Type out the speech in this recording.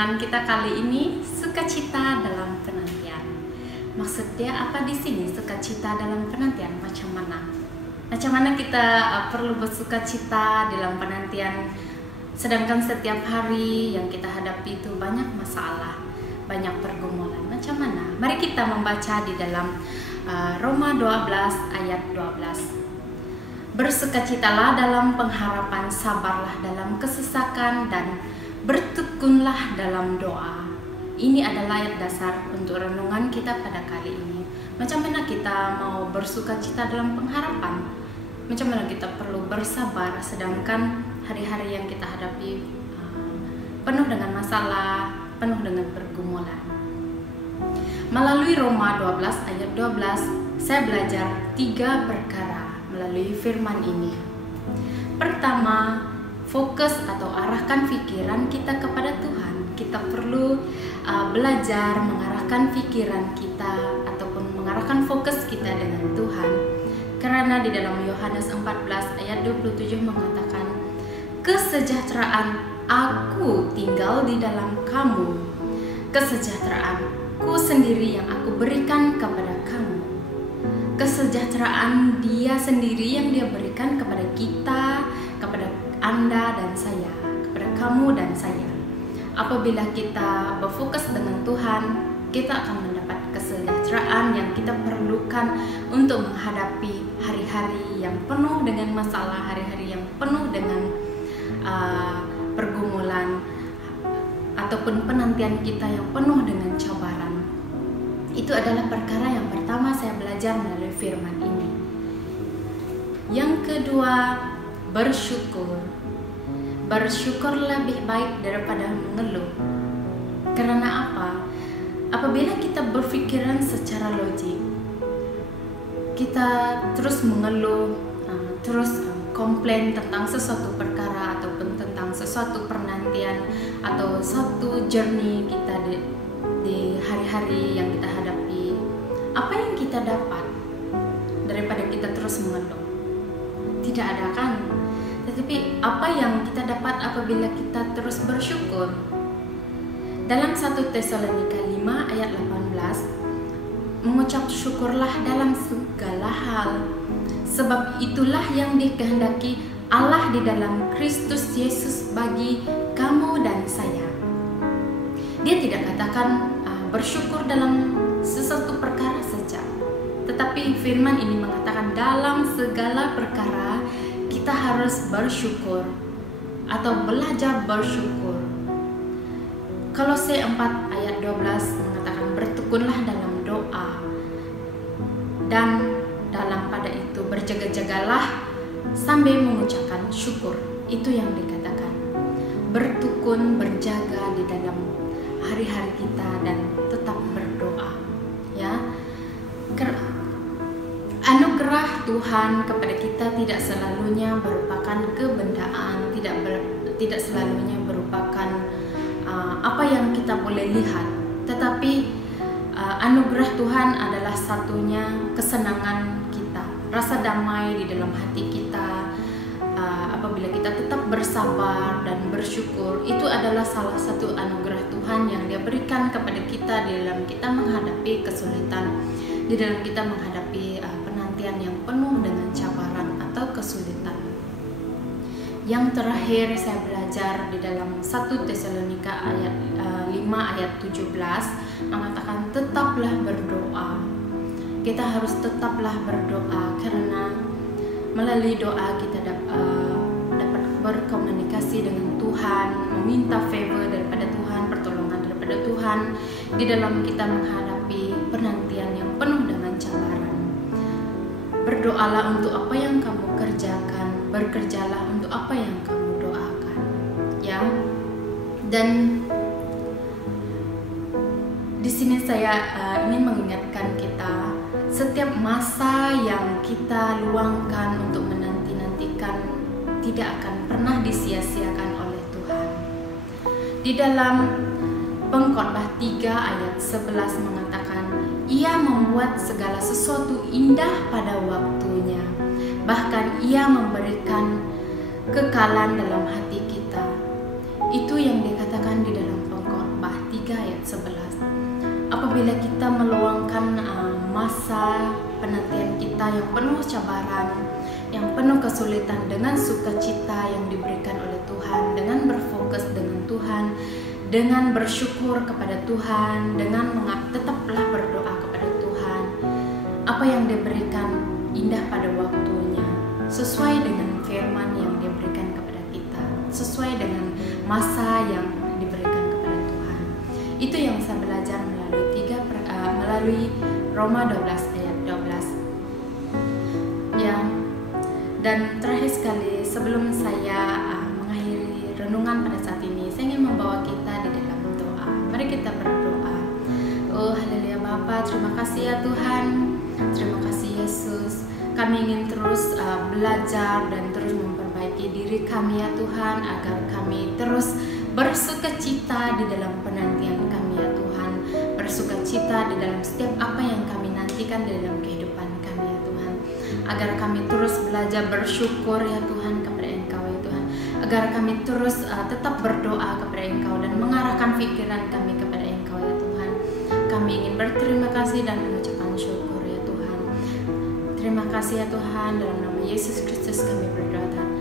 renungan kita kali ini, sukacita dalam penantian. Maksudnya apa di sini sukacita dalam penantian? Macam mana? Macam mana kita perlu bersukacita dalam penantian, sedangkan setiap hari yang kita hadapi itu banyak masalah, banyak pergumulan. Macam mana? Mari kita membaca di dalam Roma 12 ayat 12. Bersukacitalah dalam pengharapan, sabarlah dalam kesesakan, dan bertekunlah dalam doa. Ini adalah ayat dasar untuk renungan kita pada kali ini. Macam mana kita mau bersukacita dalam pengharapan? Macam mana kita perlu bersabar sedangkan hari-hari yang kita hadapi penuh dengan masalah, penuh dengan pergumulan. Melalui Roma 12 ayat 12, saya belajar 3 perkara melalui firman ini. Pertama, fokus atau arahkan pikiran kita kepada Tuhan. Kita perlu belajar mengarahkan pikiran kita ataupun mengarahkan fokus kita dengan Tuhan. Karena di dalam Yohanes 14 ayat 27 mengatakan, kesejahteraan aku tinggal di dalam kamu, kesejahteraanku sendiri yang aku berikan kepada kamu. Kesejahteraan Dia sendiri yang Dia berikan kepada kita, kepada Anda dan saya, kepada kamu dan saya. Apabila kita berfokus dengan Tuhan, kita akan mendapat kesejahteraan yang kita perlukan untuk menghadapi hari-hari yang penuh dengan masalah, hari-hari yang penuh dengan pergumulan, ataupun penantian kita yang penuh dengan cabaran. Itu adalah perkara yang pertama saya belajar melalui firman ini. Yang kedua, bersyukur. Bersyukur lebih baik daripada mengeluh. Karena apa? Apabila kita berpikiran secara logik, kita terus mengeluh, terus komplain tentang sesuatu perkara ataupun tentang sesuatu penantian atau satu journey kita di hari-hari yang kita hadapi. Apa yang kita dapat daripada kita terus mengeluh? Tidak ada kan? Tetapi apa yang kita dapat apabila kita terus bersyukur? Dalam 1 Tesalonika 5 ayat 18, mengucap syukurlah dalam segala hal, sebab itulah yang dikehendaki Allah di dalam Kristus Yesus bagi kamu dan saya. Dia tidak katakan bersyukur dalam sesuatu perkara saja, tetapi firman ini mengatakan dalam segala perkara kita harus bersyukur atau belajar bersyukur. Kolose 4 ayat 12 mengatakan bertekunlah dalam doa, dan dalam pada itu berjaga-jagalah sambil mengucapkan syukur. Itu yang dikatakan bertekun, berjaga di dalam hari-hari kita dan tetap berdoa, ya. Anugerah Tuhan kepada kita tidak selalunya merupakan kebendaan, tidak selalunya merupakan apa yang kita boleh lihat, tetapi anugerah Tuhan adalah satunya kesenangan kita, rasa damai di dalam hati kita. Apabila kita tetap bersabar dan bersyukur, itu adalah salah satu anugerah Tuhan yang Dia berikan kepada kita di dalam kita menghadapi kesulitan, di dalam kita menghadapi penantian yang penuh dengan cabaran atau kesulitan. Yang terakhir saya belajar di dalam 1 Tesalonika ayat 5 ayat 17 mengatakan tetaplah berdoa. Kita harus tetaplah berdoa karena melalui doa kita dapat berkomunikasi dengan Tuhan, meminta favor daripada Tuhan, pertolongan daripada Tuhan di dalam kita menghadapi penantian yang penuh dengan cabaran. Berdoalah untuk apa yang kamu kerjakan, bekerjalah untuk apa yang kamu doakan, ya. Dan di sini saya ingin mengingatkan kita, setiap masa yang kita luangkan untuk menanti-nantikan tidak akan pernah disia-siakan oleh Tuhan. Di dalam Pengkhotbah 3 ayat 11 mengatakan, Ia membuat segala sesuatu indah pada waktunya, bahkan Ia memberikan kekalan dalam hati kita. Itu yang dikatakan di dalam Pengkhotbah apabila kita meluangkan masa penantian kita yang penuh cabaran, yang penuh kesulitan dengan sukacita yang diberikan oleh Tuhan, dengan berfokus dengan Tuhan, dengan bersyukur kepada Tuhan, dengan tetaplah berdoa kepada Tuhan. Apa yang diberikan indah pada waktunya, sesuai dengan firman yang diberikan kepada kita, sesuai dengan masa yang diberikan kepada Tuhan. Itu yang saya belajar melalui Roma 12 ayat 12. Ya. Dan terakhir sekali, sebelum saya mengakhiri renungan pada saat ini, saya ingin membawa kita di dalam doa. Mari kita berdoa. Oh haleluya Bapa, terima kasih ya Tuhan, terima kasih Yesus. Kami ingin terus belajar dan terus memperbaiki diri kami ya Tuhan, agar kami terus bersukacita di dalam penantian kami ya Tuhan, bersukacita di dalam setiap apa yang kami nantikan di dalam kehidupan kami ya Tuhan, agar kami terus belajar bersyukur ya Tuhan kepada Engkau ya Tuhan, agar kami terus tetap berdoa kepada Engkau dan mengarahkan pikiran kami kepada Engkau ya Tuhan. Kami ingin berterima kasih dan mengucapkan syukur ya Tuhan. Terima kasih ya Tuhan, dalam nama Yesus Kristus kami berdoa.